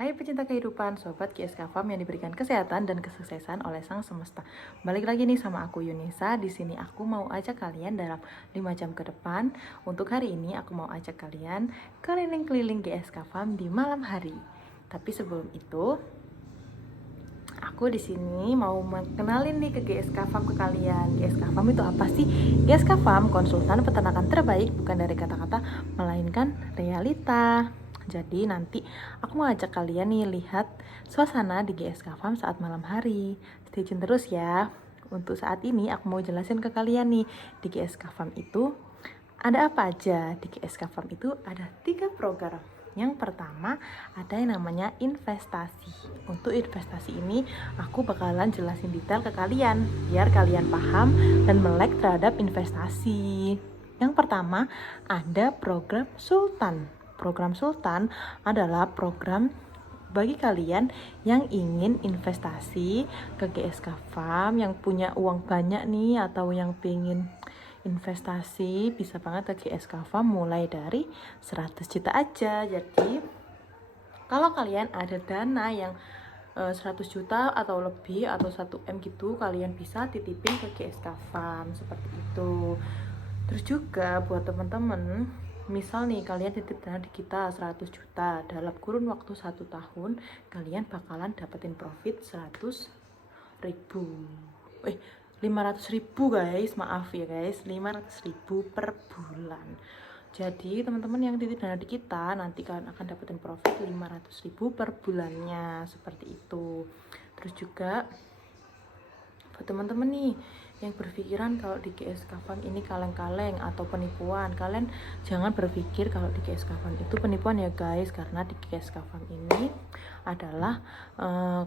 Hai pecinta kehidupan, sobat GSK Farm yang diberikan kesehatan dan kesuksesan oleh Sang Semesta. Balik lagi nih sama aku Yunisa. Di sini aku mau ajak kalian dalam 5 jam ke depan. Untuk hari ini aku mau ajak kalian keliling-keliling GSK Farm di malam hari. Tapi sebelum itu, aku di sini mau mengenalin nih ke GSK Farm ke kalian. GSK Farm itu apa sih? GSK Farm konsultan peternakan terbaik, bukan dari kata-kata melainkan realita. Jadi nanti aku mau ajak kalian nih lihat suasana di GSK Farm saat malam hari. Stay tune terus ya. Untuk saat ini aku mau jelasin ke kalian nih, di GSK Farm itu ada apa aja. Di GSK Farm itu ada 3 program. Yang pertama ada yang namanya investasi. Untuk investasi ini aku bakalan jelasin detail ke kalian biar kalian paham dan melek terhadap investasi. Yang pertama ada program Sultan. Program Sultan adalah program bagi kalian yang ingin investasi ke GSK Farm, yang punya uang banyak nih atau yang pengen investasi, bisa banget ke GSK Farm mulai dari 100 juta aja. Jadi kalau kalian ada dana yang 100 juta atau lebih atau 1 M gitu, kalian bisa titipin ke GSK Farm seperti itu. Terus juga buat teman-teman, misal nih kalian titip dana di kita 100 juta, dalam kurun waktu 1 tahun kalian bakalan dapetin profit 100 ribu 500 ribu guys, maaf ya guys, 500 ribu per bulan. Jadi teman-teman yang titip dana di kita nanti kalian akan dapetin profit 500 ribu per bulannya, seperti itu. Terus juga buat teman-teman nih yang berpikiran kalau di GSK Farm ini kaleng-kaleng atau penipuan, kalian jangan berpikir kalau di GSK Farm itu penipuan ya guys, karena di GSK Farm ini adalah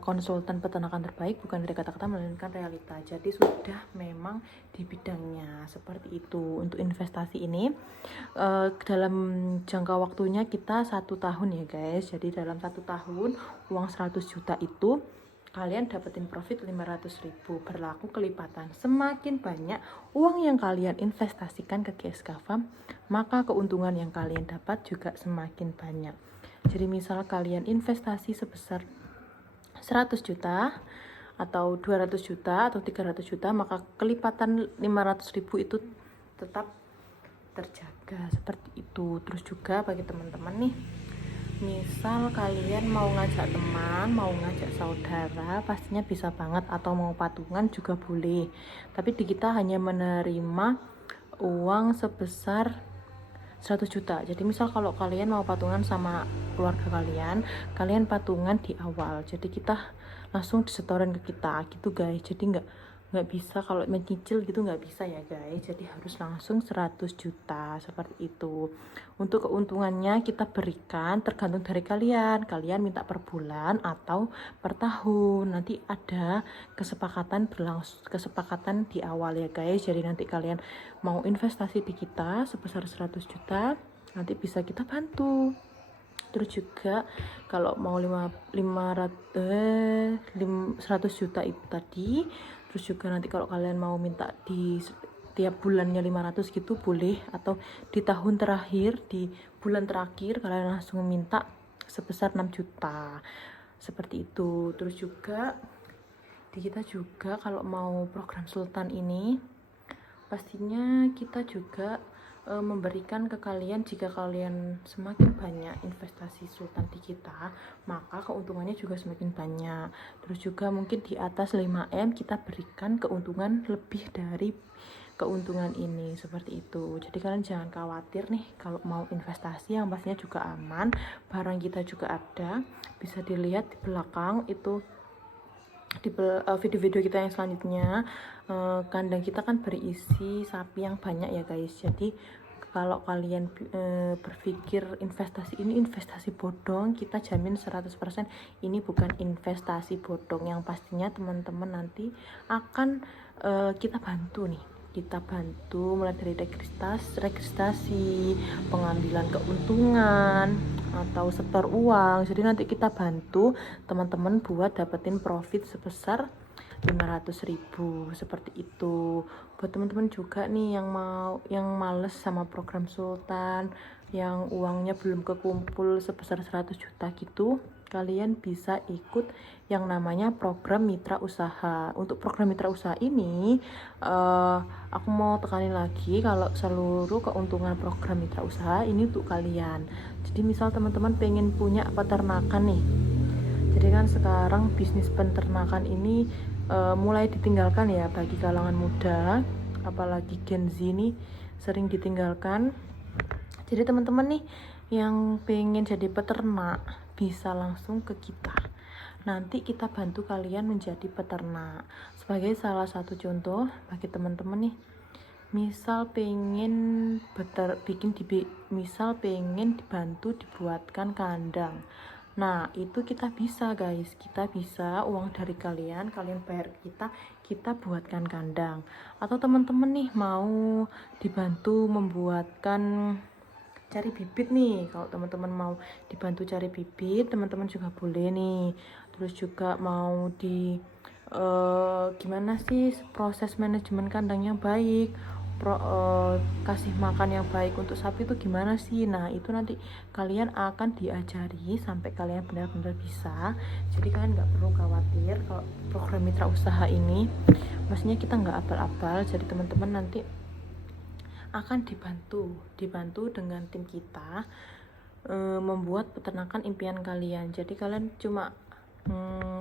konsultan peternakan terbaik, bukan dari kata-kata melainkan realita. Jadi sudah memang di bidangnya seperti itu. Untuk investasi ini dalam jangka waktunya kita 1 tahun ya guys. Jadi dalam 1 tahun uang 100 juta itu kalian dapetin profit 500 ribu, berlaku kelipatan. Semakin banyak uang yang kalian investasikan ke GSK Farm, maka keuntungan yang kalian dapat juga semakin banyak. Jadi misal kalian investasi sebesar 100 juta atau 200 juta atau 300 juta, maka kelipatan 500 ribu itu tetap terjaga seperti itu. Terus juga bagi teman-teman nih, misal kalian mau ngajak teman, mau ngajak saudara, pastinya bisa banget, atau mau patungan juga boleh. Tapi di kita hanya menerima uang sebesar 100 juta. Jadi misal kalau kalian mau patungan sama keluarga kalian, kalian patungan di awal. Jadi kita langsung disetorin ke kita gitu guys. Jadi nggak bisa kalau mencicil gitu, nggak bisa ya guys. Jadi harus langsung 100 juta seperti itu. Untuk keuntungannya kita berikan tergantung dari kalian minta per bulan atau per tahun. Nanti ada kesepakatan di awal ya guys. Jadi nanti kalian mau investasi di kita sebesar 100 juta, nanti bisa kita bantu. Terus juga kalau mau 100 juta itu tadi, terus juga nanti kalau kalian mau minta di tiap bulannya 500 gitu boleh, atau di tahun terakhir, di bulan terakhir kalian langsung minta sebesar 6 juta seperti itu. Terus juga di kita juga kalau mau program Sultan ini, pastinya kita juga memberikan ke kalian, jika kalian semakin banyak investasi Sultan di kita, maka keuntungannya juga semakin banyak. Terus juga mungkin di atas 5M kita berikan keuntungan lebih dari keuntungan ini, seperti itu. Jadi kalian jangan khawatir nih kalau mau investasi, yang pastinya juga aman, barang kita juga ada. Bisa dilihat di belakang itu, di video-video kita yang selanjutnya. Kandang kita kan berisi sapi yang banyak ya guys. Jadi kalau kalian berpikir investasi ini investasi bodong, kita jamin 100% ini bukan investasi bodong. Yang pastinya teman-teman nanti akan kita bantu nih, kita bantu mulai dari registrasi, pengambilan keuntungan atau setor uang. Jadi nanti kita bantu teman-teman buat dapetin profit sebesar 500 ribu seperti itu. Buat teman-teman juga nih yang males sama program Sultan, yang uangnya belum kekumpul sebesar 100 juta gitu, kalian bisa ikut yang namanya program mitra usaha. Untuk program mitra usaha ini aku mau tekanin lagi kalau seluruh keuntungan program mitra usaha ini untuk kalian. Jadi misal teman-teman pengen punya peternakan nih, jadi kan sekarang bisnis peternakan ini mulai ditinggalkan ya bagi kalangan muda, apalagi Gen Z nih sering ditinggalkan. Jadi teman-teman nih yang pengen jadi peternak bisa langsung ke kita. Nanti kita bantu kalian menjadi peternak. Sebagai salah satu contoh bagi teman-teman nih, misal pengen misal pengen dibantu dibuatkan kandang. Nah, itu kita bisa guys, kita bisa uang dari kalian bayar kita buatkan kandang. Atau teman-teman nih mau dibantu membuatkan cari bibit nih, kalau teman-teman mau dibantu cari bibit, teman-teman juga boleh nih. Terus juga mau gimana sih proses manajemen kandang yang baik, kasih makan yang baik untuk sapi itu gimana sih. Nah, itu nanti kalian akan diajari sampai kalian benar-benar bisa. Jadi kalian nggak perlu khawatir kalau program mitra usaha ini, maksudnya kita nggak abal-abal. Jadi teman-teman nanti akan dibantu dengan tim kita membuat peternakan impian kalian. Jadi kalian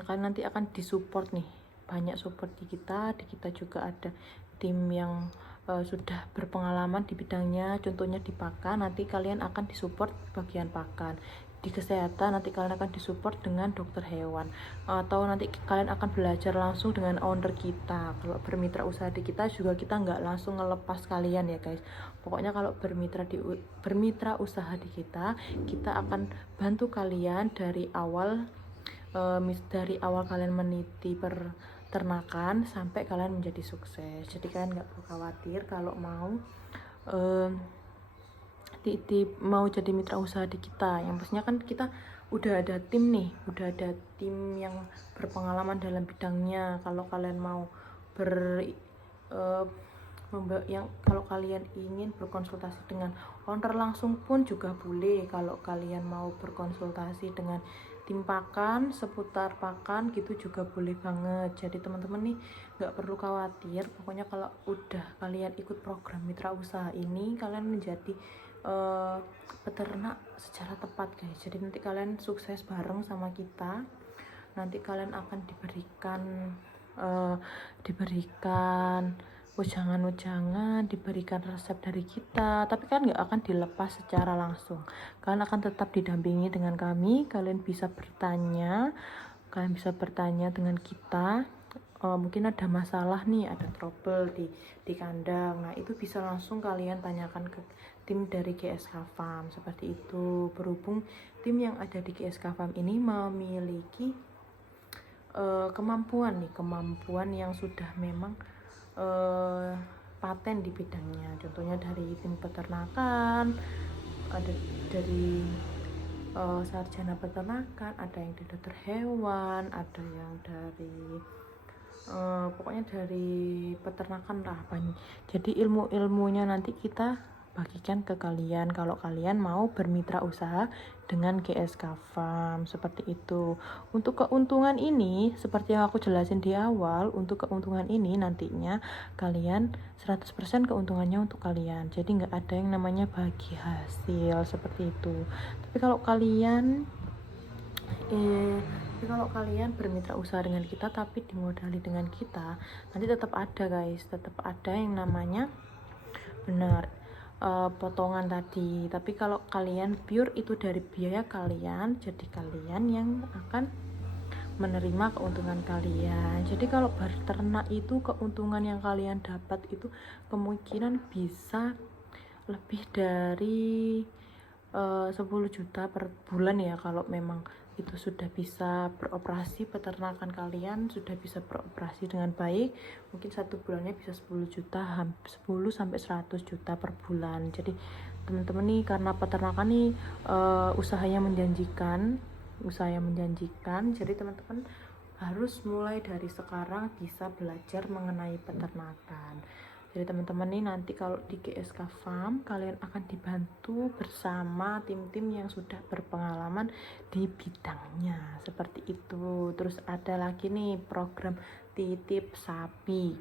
kalian nanti akan disupport nih, banyak support di kita juga ada tim yang sudah berpengalaman di bidangnya, contohnya di pakan. Nanti kalian akan disupport bagian pakan. Di kesehatan nanti kalian akan disupport dengan dokter hewan, atau nanti kalian akan belajar langsung dengan owner kita. Kalau bermitra usaha di kita juga, kita nggak langsung ngelepas kalian ya guys. Pokoknya kalau bermitra usaha di kita akan bantu kalian dari awal kalian meniti peternakan sampai kalian menjadi sukses. Jadi kalian nggak perlu khawatir kalau mau mau jadi mitra usaha di kita. Yang pastinya kan kita udah ada tim nih, udah ada tim yang berpengalaman dalam bidangnya. Kalau kalian mau kalau kalian ingin berkonsultasi dengan owner langsung pun juga boleh. Kalau kalian mau berkonsultasi dengan tim pakan, seputar pakan gitu juga boleh banget. Jadi teman-teman nih nggak perlu khawatir. Pokoknya kalau udah kalian ikut program mitra usaha ini, kalian menjadi peternak secara tepat guys. Jadi nanti kalian sukses bareng sama kita. Nanti kalian akan diberikan ujangan, diberikan resep dari kita, tapi kan nggak akan dilepas secara langsung. Kalian akan tetap didampingi dengan kami. Kalian bisa bertanya dengan kita. Mungkin ada masalah nih, ada trouble di kandang. Nah, itu bisa langsung kalian tanyakan ke tim dari GSK Farm, seperti itu. Berhubung tim yang ada di GSK Farm ini memiliki kemampuan yang sudah memang paten di bidangnya. Contohnya dari tim peternakan, ada dari sarjana peternakan, ada yang dari dokter hewan, ada yang dari pokoknya dari peternakan lah. Jadi ilmunya nanti kita bagikan ke kalian kalau kalian mau bermitra usaha dengan GSK Farm, seperti itu. Untuk keuntungan ini, seperti yang aku jelasin di awal, untuk keuntungan ini nantinya kalian 100% keuntungannya untuk kalian. Jadi nggak ada yang namanya bagi hasil seperti itu. Tapi kalau kalian bermitra usaha dengan kita tapi dimodali dengan kita, nanti tetap ada guys, tetap ada yang namanya potongan tadi. Tapi kalau kalian pure itu dari biaya kalian, jadi kalian yang akan menerima keuntungan kalian. Jadi kalau berternak itu keuntungan yang kalian dapat itu kemungkinan bisa lebih dari 10 juta per bulan ya. Kalau memang itu sudah bisa beroperasi, peternakan kalian sudah bisa beroperasi dengan baik, mungkin satu bulannya bisa 10 juta, 10 sampai 100 juta per bulan. Jadi teman-teman nih, karena peternakan nih usahanya menjanjikan, jadi teman-teman harus mulai dari sekarang bisa belajar mengenai peternakan. Jadi teman-teman nih nanti kalau di GSK Farm kalian akan dibantu bersama tim-tim yang sudah berpengalaman di bidangnya, seperti itu. Terus ada lagi nih program titip sapi.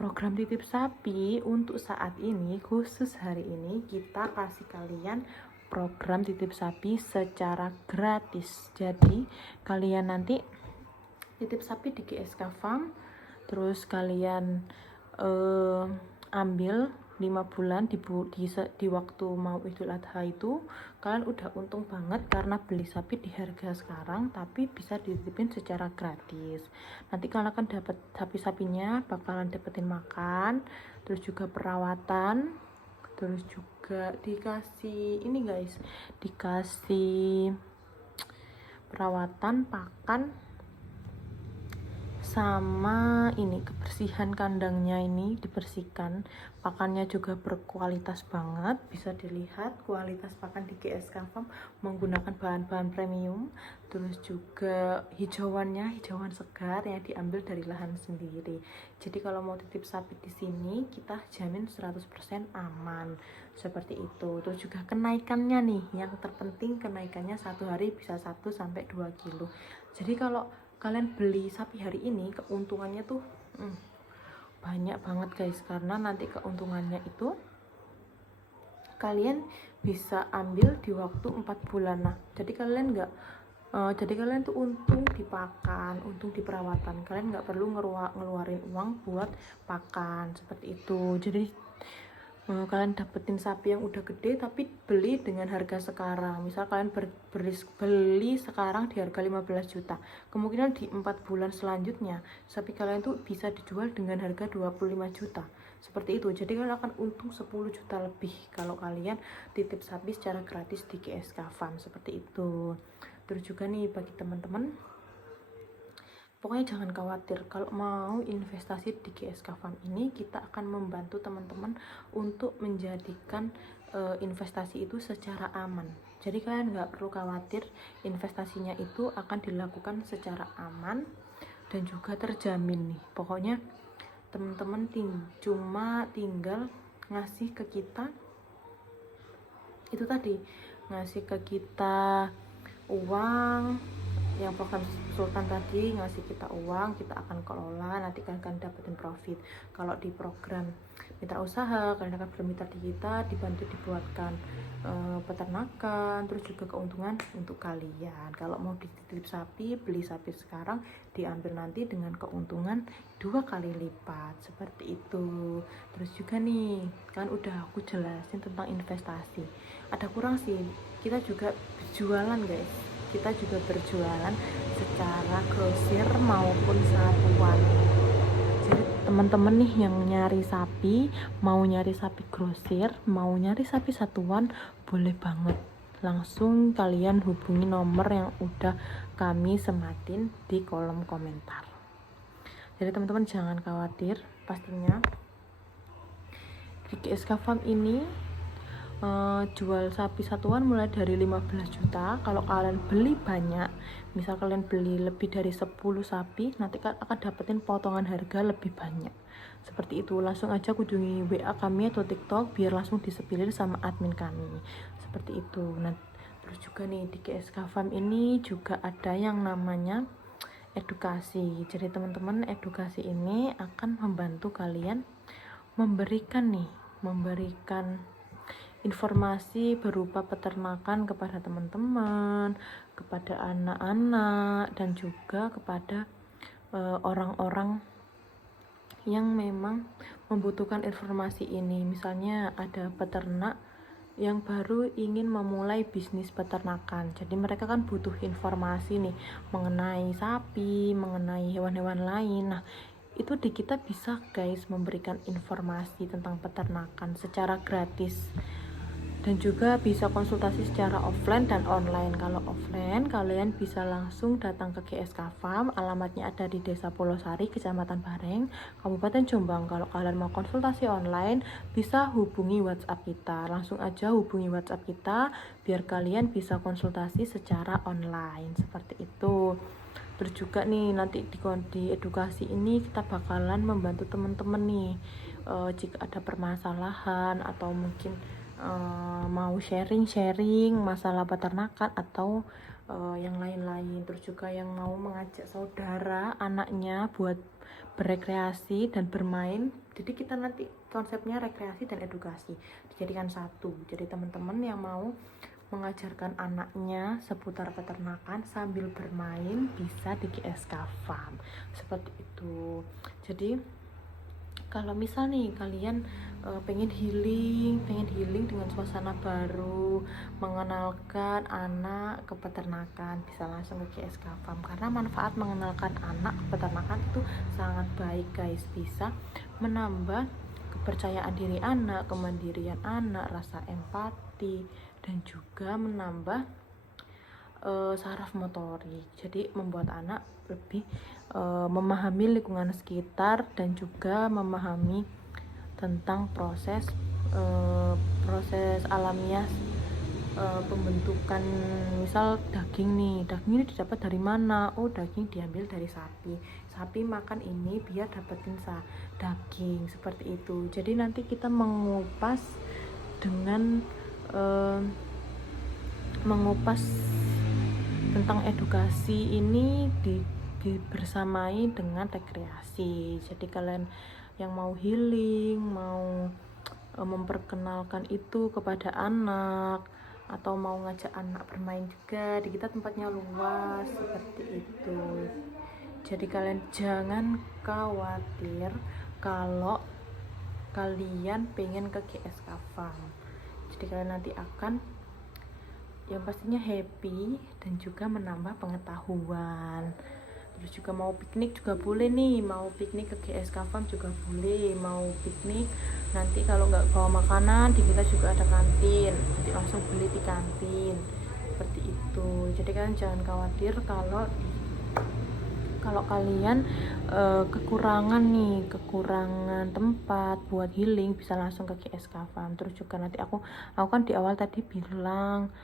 Program titip sapi untuk saat ini, khusus hari ini, kita kasih kalian program titip sapi secara gratis. Jadi kalian nanti titip sapi di GSK Farm, terus kalian ambil 5 bulan di waktu mau Idul Adha itu, kalian udah untung banget karena beli sapi di harga sekarang tapi bisa dititipin secara gratis. Nanti kalian akan dapat sapi-sapinya, bakalan dapetin makan, terus juga perawatan, terus juga dikasih ini guys, dikasih perawatan, pakan, sama ini kebersihan kandangnya, ini dibersihkan. Pakannya juga berkualitas banget, bisa dilihat kualitas pakan di GSK Farm menggunakan bahan-bahan premium. Terus juga hijauan segar yang diambil dari lahan sendiri. Jadi kalau mau titip sapi di sini kita jamin 100% aman, seperti itu. Terus juga kenaikannya nih, yang terpenting kenaikannya satu hari bisa 1-2 kilo. Jadi kalau kalian beli sapi hari ini, keuntungannya tuh banyak banget guys, karena nanti keuntungannya itu kalian bisa ambil di waktu 4 bulan. Nah, jadi kalian tuh untung di pakan, untung di perawatan. Kalian nggak perlu ngeluarin uang buat pakan, seperti itu. Jadi kalian dapetin sapi yang udah gede tapi beli dengan harga sekarang. Misal kalian beli sekarang di harga 15 juta, kemungkinan di 4 bulan selanjutnya sapi kalian tuh bisa dijual dengan harga 25 juta, seperti itu. Jadi kalian akan untung 10 juta lebih kalau kalian titip sapi secara gratis di GSK Farm, seperti itu. Terus juga nih bagi teman-teman, pokoknya jangan khawatir kalau mau investasi di GSK Farm ini, kita akan membantu teman-teman untuk menjadikan investasi itu secara aman. Jadi kalian nggak perlu khawatir, investasinya itu akan dilakukan secara aman dan juga terjamin nih. Pokoknya teman-teman cuma tinggal ngasih ke kita itu tadi, ngasih ke kita uang. Yang program Sultan tadi ngasih kita uang, kita akan kelola, nanti kalian akan dapetin profit. Kalau di program mitra usaha, kalian akan bermitra di kita, dibantu dibuatkan peternakan, terus juga keuntungan untuk kalian. Kalau mau dititip sapi, beli sapi sekarang, diambil nanti dengan keuntungan 2 kali lipat, seperti itu. Terus juga nih, kan udah aku jelasin tentang investasi. Ada kurang sih, kita juga berjualan guys. Kita juga berjualan secara grosir maupun satuan. Jadi teman-teman nih yang nyari sapi, mau nyari sapi grosir, mau nyari sapi satuan, boleh banget. Langsung kalian hubungi nomor yang udah kami sematin di kolom komentar. Jadi teman-teman jangan khawatir, pastinya di GSK Farm ini jual sapi satuan mulai dari 15 juta. Kalau kalian beli banyak, misal kalian beli lebih dari 10 sapi, nanti kalian akan dapetin potongan harga lebih banyak, seperti itu. Langsung aja kunjungi WA kami atau TikTok biar langsung disepilin sama admin kami, seperti itu. Nah, terus juga nih di GSK Farm ini juga ada yang namanya edukasi. Jadi teman-teman, edukasi ini akan membantu kalian memberikan informasi berupa peternakan kepada teman-teman, kepada anak-anak, dan juga kepada orang-orang yang memang membutuhkan informasi ini. Misalnya ada peternak yang baru ingin memulai bisnis peternakan, jadi mereka kan butuh informasi nih mengenai sapi, mengenai hewan-hewan lain. Nah, itu di kita bisa guys memberikan informasi tentang peternakan secara gratis, dan juga bisa konsultasi secara offline dan online. Kalau offline kalian bisa langsung datang ke GSK Farm, alamatnya ada di Desa Polosari, Kecamatan Bareng, Kabupaten Jombang. Kalau kalian mau konsultasi online, bisa hubungi WhatsApp kita. Langsung aja hubungi WhatsApp kita biar kalian bisa konsultasi secara online, seperti itu. Terus juga nih nanti di edukasi ini kita bakalan membantu teman-teman nih jika ada permasalahan atau mungkin mau sharing masalah peternakan atau yang lain-lain. Terus juga yang mau mengajak saudara anaknya buat berekreasi dan bermain. Jadi kita nanti konsepnya rekreasi dan edukasi dijadikan satu. Jadi teman-teman yang mau mengajarkan anaknya seputar peternakan sambil bermain bisa di GSK Farm seperti itu. Jadi kalau misal nih kalian pengen healing dengan suasana baru, mengenalkan anak ke peternakan, bisa langsung ke GSK Farm karena manfaat mengenalkan anak ke peternakan itu sangat baik guys, bisa menambah kepercayaan diri anak, kemandirian anak, rasa empati, dan juga menambah saraf motorik. Jadi membuat anak lebih memahami lingkungan sekitar dan juga memahami tentang proses alamiah pembentukan. Misal daging ini didapat dari mana? Oh, daging diambil dari sapi makan ini biar dapetin daging, seperti itu. Jadi nanti kita mengupas dengan mengupas tentang edukasi ini bersamai dengan rekreasi. Jadi kalian yang mau healing, mau memperkenalkan itu kepada anak, atau mau ngajak anak bermain juga, di kita tempatnya luas seperti itu. Jadi kalian jangan khawatir kalau kalian pengen ke GSK Farm. Jadi kalian nanti akan yang pastinya happy dan juga menambah pengetahuan. Terus juga mau piknik juga boleh nih, mau piknik ke GSK Farm juga boleh. Mau piknik nanti kalau nggak bawa makanan, di kita juga ada kantin, nanti langsung beli di kantin seperti itu. Jadi kalian jangan khawatir kalau kalian kekurangan tempat buat healing, bisa langsung ke GSK Farm. Terus juga nanti aku kan di awal tadi bilang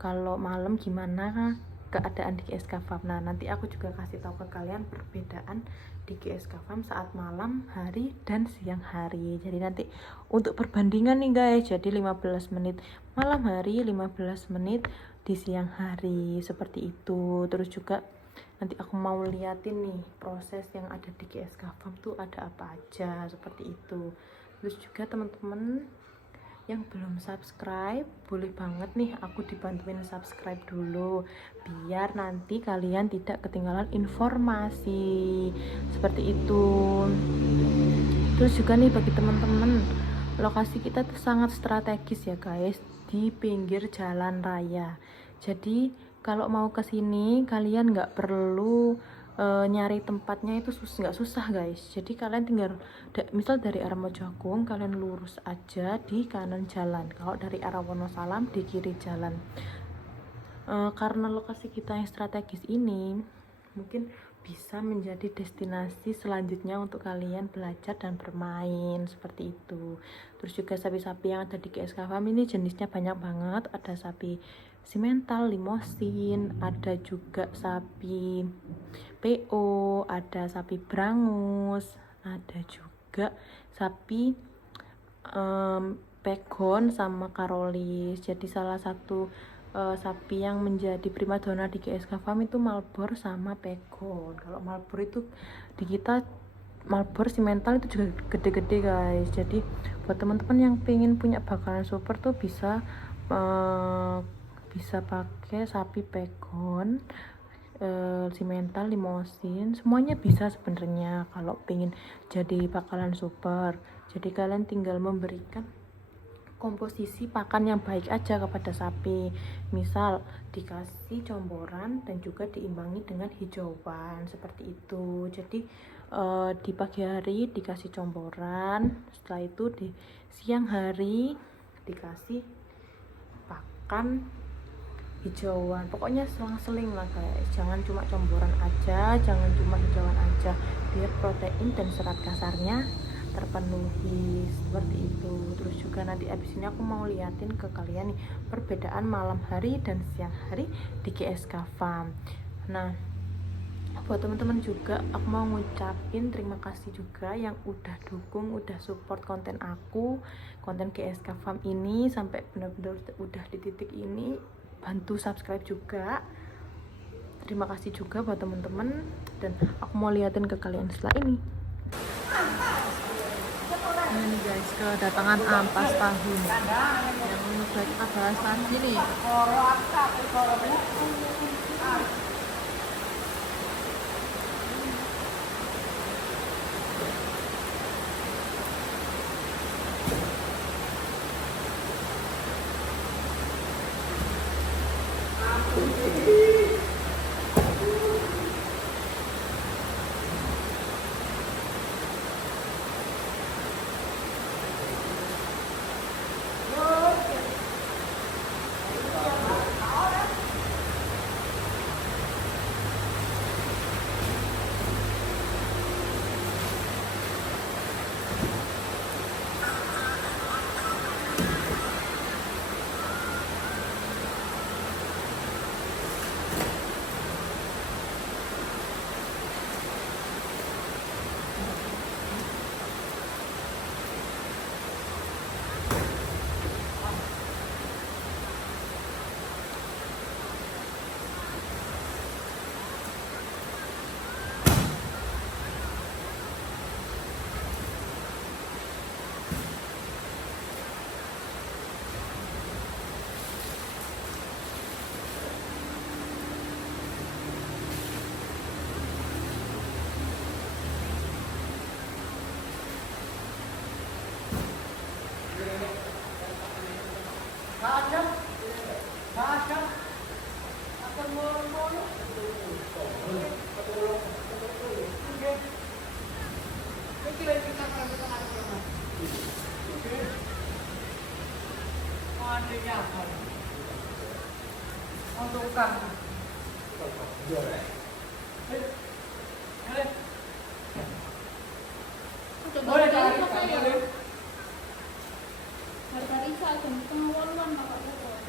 kalau malam gimana keadaan di GSK Farm. Nah, nanti aku juga kasih tahu ke kalian perbedaan di GSK Farm saat malam hari dan siang hari. Jadi nanti untuk perbandingan nih guys, jadi 15 menit malam hari, 15 menit di siang hari, seperti itu. Terus juga nanti aku mau liatin nih proses yang ada di GSK Farm tuh ada apa aja, seperti itu. Terus juga teman-teman yang belum subscribe, boleh banget nih aku dibantuin subscribe dulu biar nanti kalian tidak ketinggalan informasi seperti itu. Terus juga nih bagi teman-teman, lokasi kita tuh sangat strategis ya guys, di pinggir jalan raya. Jadi kalau mau ke sini kalian nggak perlu nyari tempatnya itu nggak susah guys. Jadi kalian tinggal misal dari arah Mojoagung kalian lurus aja di kanan jalan, kalau dari arah Wonosalam di kiri jalan. Karena lokasi kita yang strategis ini mungkin bisa menjadi destinasi selanjutnya untuk kalian belajar dan bermain seperti itu. Terus juga sapi-sapi yang ada di GSK Farm ini jenisnya banyak banget. Ada sapi simental, limosin, ada juga sapi PO, ada sapi brangus, ada juga sapi pegon sama karolis. Jadi salah satu sapi yang menjadi primadona di GSK Farm itu Malbor sama pegon. Kalau Malbor itu di kita Malbor simental itu juga gede-gede guys. Jadi buat teman-teman yang pengen punya bakalan super tuh bisa pakai sapi pegon, simental, limosin, semuanya bisa sebenarnya kalau pengen jadi bakalan super. Jadi kalian tinggal memberikan komposisi pakan yang baik aja kepada sapi, misal dikasih comboran dan juga diimbangi dengan hijauan seperti itu. Jadi di pagi hari dikasih comboran, setelah itu di siang hari dikasih pakan hijauan. Pokoknya selang-seling lah guys, jangan cuma comboran aja, jangan cuma hijauan aja, biar protein dan serat kasarnya terpenuhi seperti itu. Terus juga nanti abis ini aku mau liatin ke kalian nih perbedaan malam hari dan siang hari di GSK Farm. Nah, Buat teman-teman juga aku mau ngucapin terima kasih juga yang udah dukung, udah support konten aku, konten GSK Farm ini sampai benar-benar udah di titik ini. Bantu subscribe juga, terima kasih juga buat teman-teman. Dan aku mau liatin ke kalian setelah ini. Ini guys, kedatangan ampas tahu yang udah kita bahas tadi nih.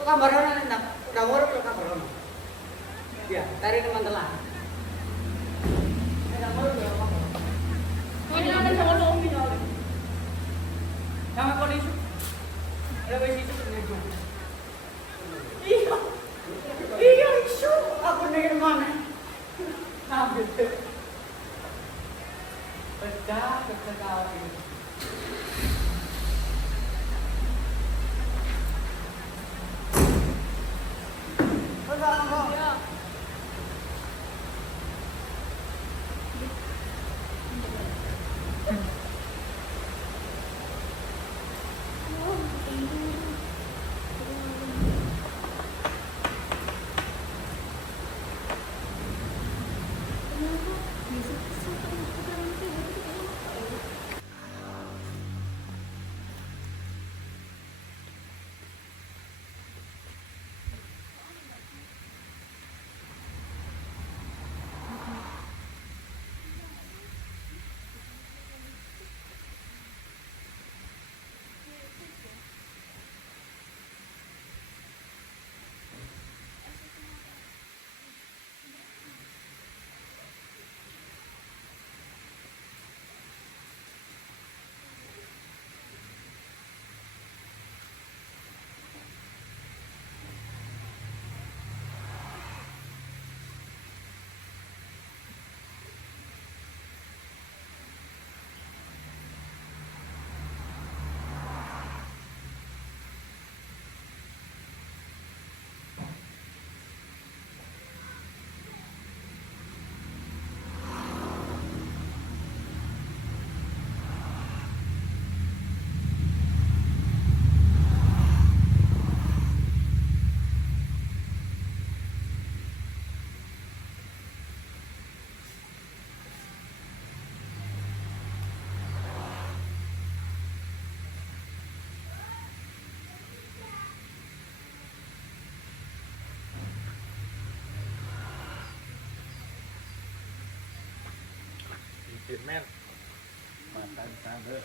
Kambaran enak, dawur ke kambaran. Ya, tarik ke mantelan. Ini ada sama Tommy nih. Sama polisi. Ada polisi itu menuju. Iya. Iya, isu. Aku dari mana? Ambil. Pecah, kawat ini. Việt Nam mantan sahabat.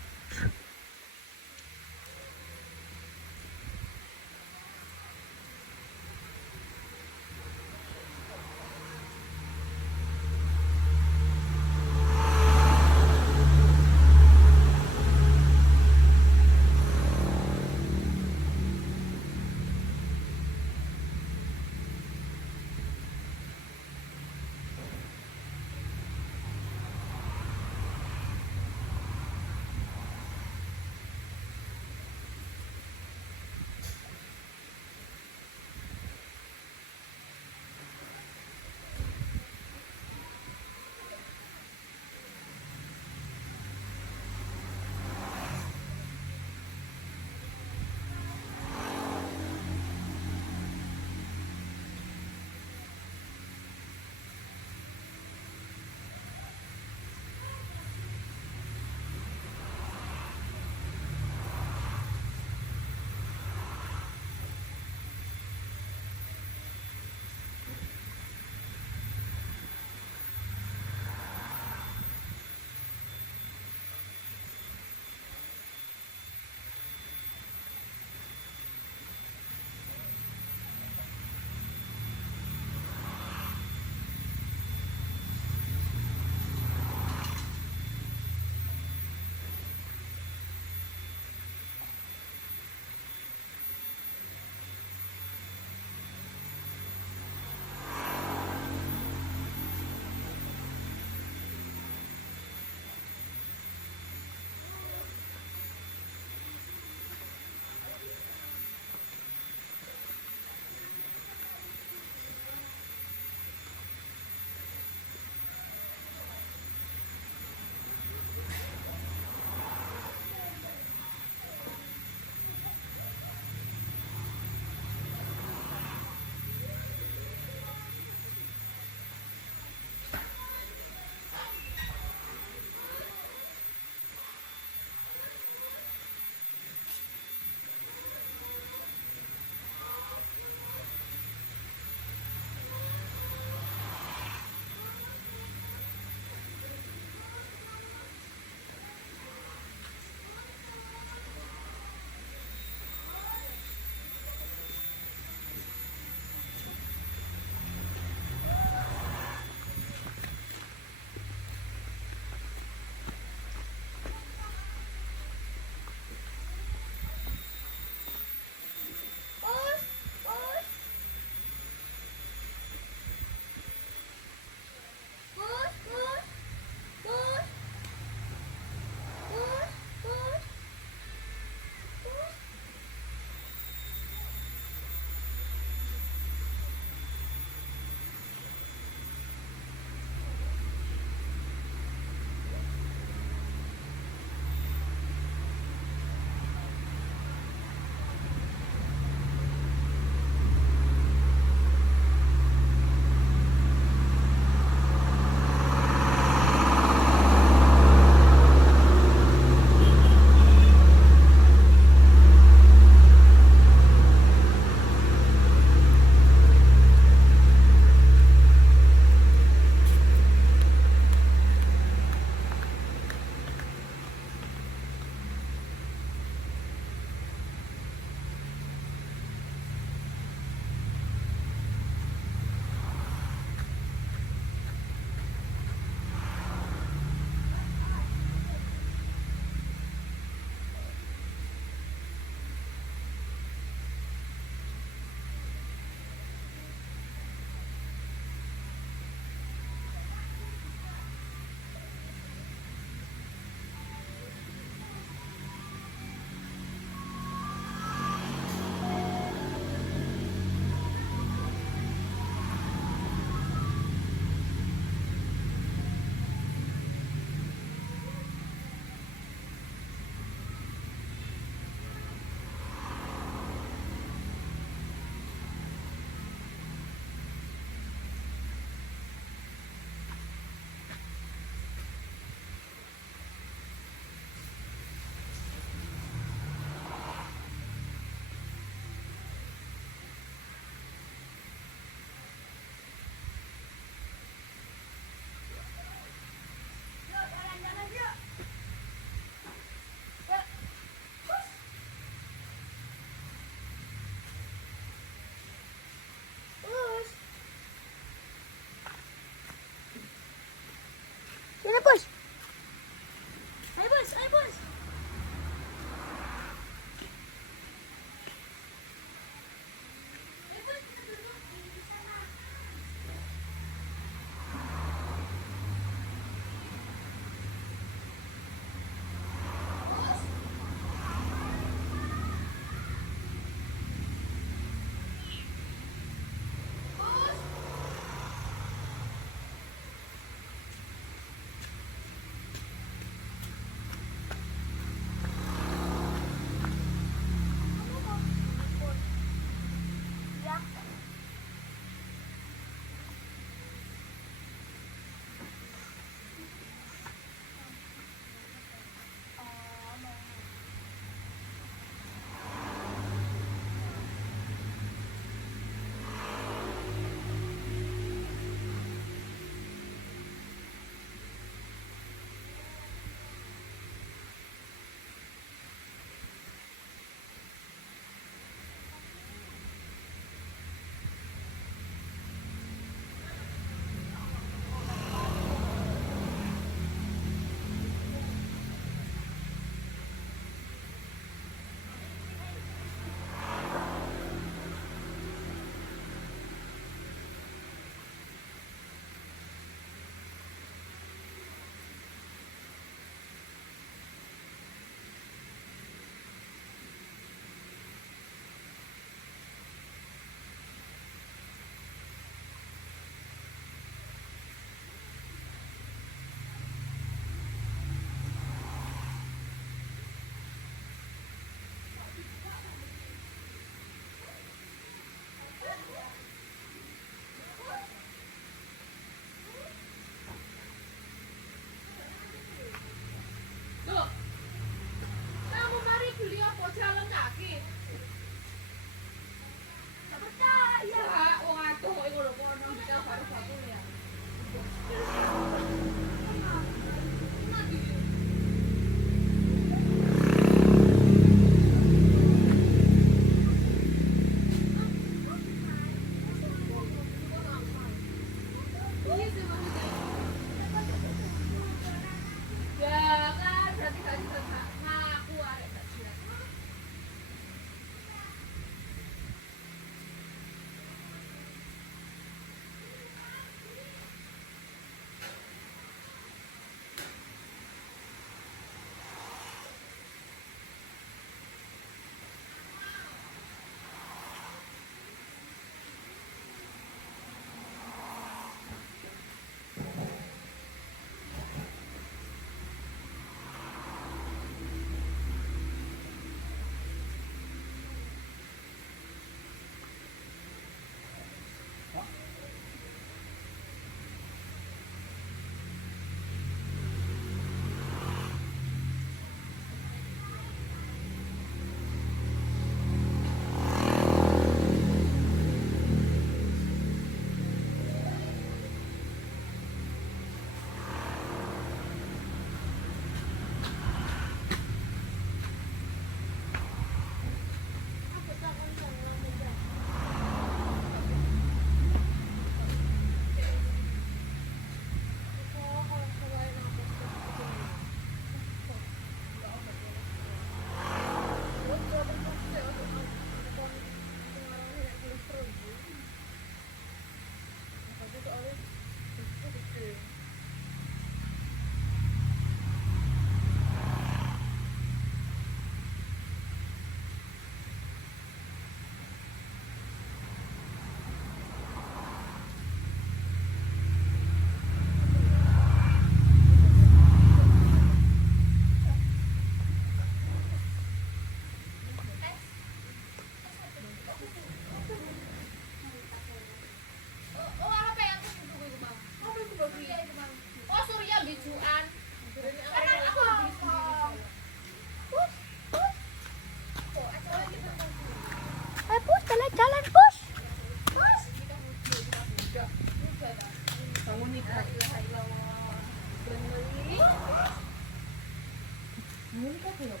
Ini kan belum.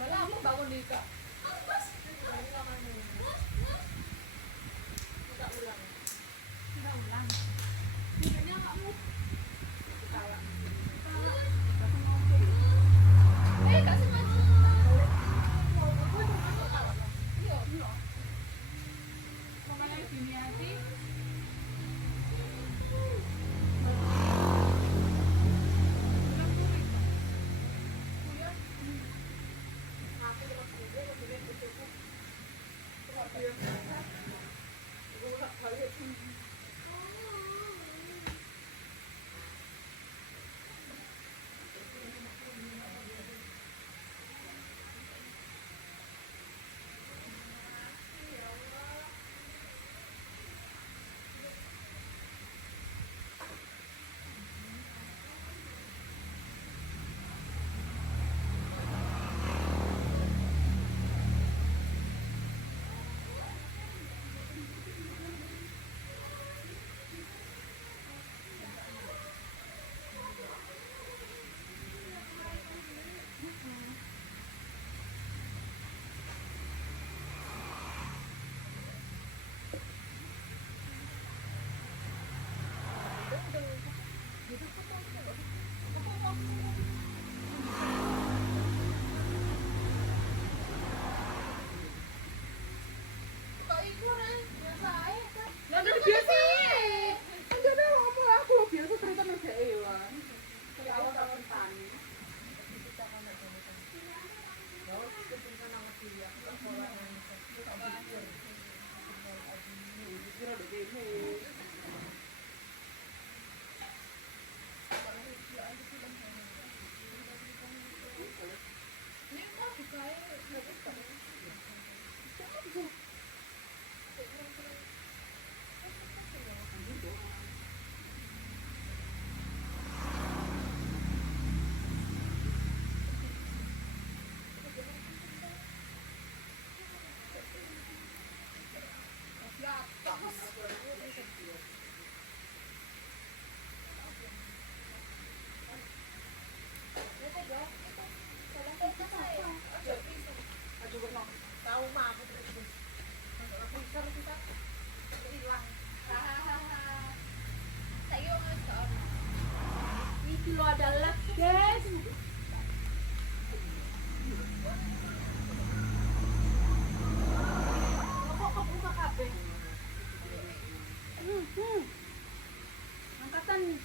Malah aku bangun di kak. Tidak ulang. Tidak ulang. Tidurnya kamu. Ketawa. Kasih maju. Iya, iya. Pokoknya gini aja. Lo adalah guys. Kok kebuka kabeh? Angkatan nih.